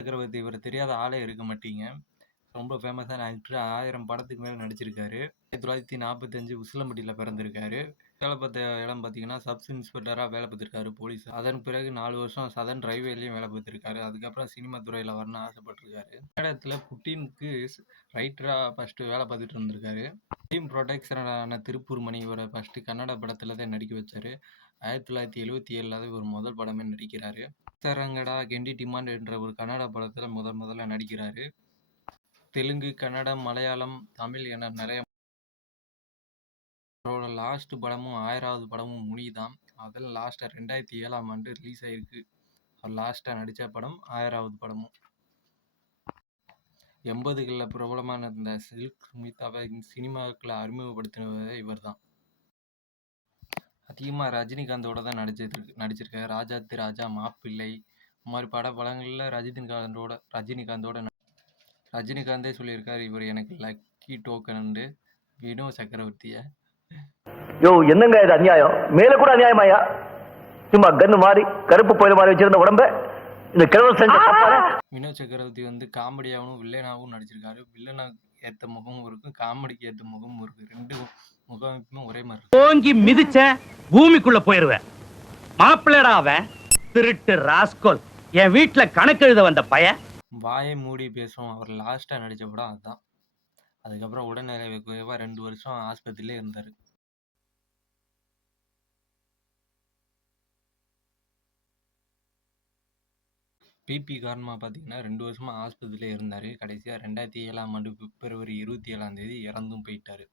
சக்கரவர்த்தி இவர தெரியாத ஆளே இருக்க மாட்டீங்க. ரொம்ப ஃபேமஸான ஆக்டர். 1000 படத்துக்கு மேல நடிச்சிருக்காரு. 1945 உசிலம்பட்டியில பிறந்திருக்காரு. வேலை பார்த்த இடம் பார்த்தீங்கன்னா, சப் இன்ஸ்பெக்டரா வேலை பார்த்துருக்காரு போலீஸ். அதன் பிறகு 4 வருஷம் சதர்ன் ரயில்வேலயும் வேலை பார்த்துருக்காரு. அதுக்கப்புறம் சினிமா துறையில வரணும்னு ஆசைப்பட்டுருக்காரு. கன்னடத்துல புட்டினுக்கு ரைட்டரா ஃபர்ஸ்ட் வேலை பார்த்துட்டு இருந்திருக்காரு. டீம் புரொடக்ஷனான திருப்பூர் மணி இவரை ஃபர்ஸ்ட் கன்னட படத்துல தான் நடிக்க வச்சாரு. 1977 இவர் முதல் படமே நடிக்கிறாரு. சரங்கடா கெண்டி டிமாண்ட் என்ற ஒரு கன்னட படத்துல முதல்ல நடிக்கிறாரு. தெலுங்கு, கன்னடம், மலையாளம், தமிழ் என நிறைய. அவரோட லாஸ்ட் படமும் 1000வது படமும் முனி தான். அதில் லாஸ்டா 2007 ரிலீஸ் ஆயிருக்கு. அவர் லாஸ்டா நடிச்ச படம் 1000வது படமும். 80களில் பிரபலமான இந்த சில்க் ஸ்மிதாவை சினிமாவுக்குள்ள அறிமுகப்படுத்தினவரே இவர் தான். அதிகமாக ரஜினிகாந்தோட தான் நடிச்சிருக்காரு. ராஜாத்தி ராஜா, மாப்பிள்ளை இந்த மாதிரி படங்களில் ரஜினிகாந்தோட ரஜினிகாந்தே சொல்லியிருக்காரு, இவர் எனக்கு லக்கி டோக்கன் வினோ சக்கரவர்த்திய. யோ என்னங்க இது அநியாயம், மேல கூட அநியாயமாயா? சும்மா கன்னு மாதிரி கருப்பு போயில மாதிரி வச்சிருந்த உடம்ப இந்த கிழவன் செஞ்ச வினோ சக்கரவர்த்தி காமெடியாகவும் வில்லனாகவும் நடிச்சிருக்காரு. வில்லனா ஏற்ற முகமும் இருக்கு, காமெடிக்கு ஏற்ற முகமும் இருக்கு. ரெண்டு முகமும் ஒரே மாதிரி ஓங்கி மிதிச்ச பூமிக்குள்ள போயிருவேன். மாப்பிள்ளடா அவன், திருட்டு ராஸ்கோல். என் வீட்டுல கணக்கு எழுத வந்த பையன். வாயை மூடி பேசும். அவர் லாஸ்டா நடிச்ச படம் அதுதான். அதுக்கப்புறம் உடல்நிலை குறைவா 2 வருஷம் ஆஸ்பத்திரியிலே இருந்தாரு. பிபி காரணமா பார்த்தீங்கன்னா 2 வருஷமா ஆஸ்பத்திரியிலே இருந்தாரு. கடைசியா 2007 பிப்ரவரி 27 இறந்தும் போயிட்டாரு.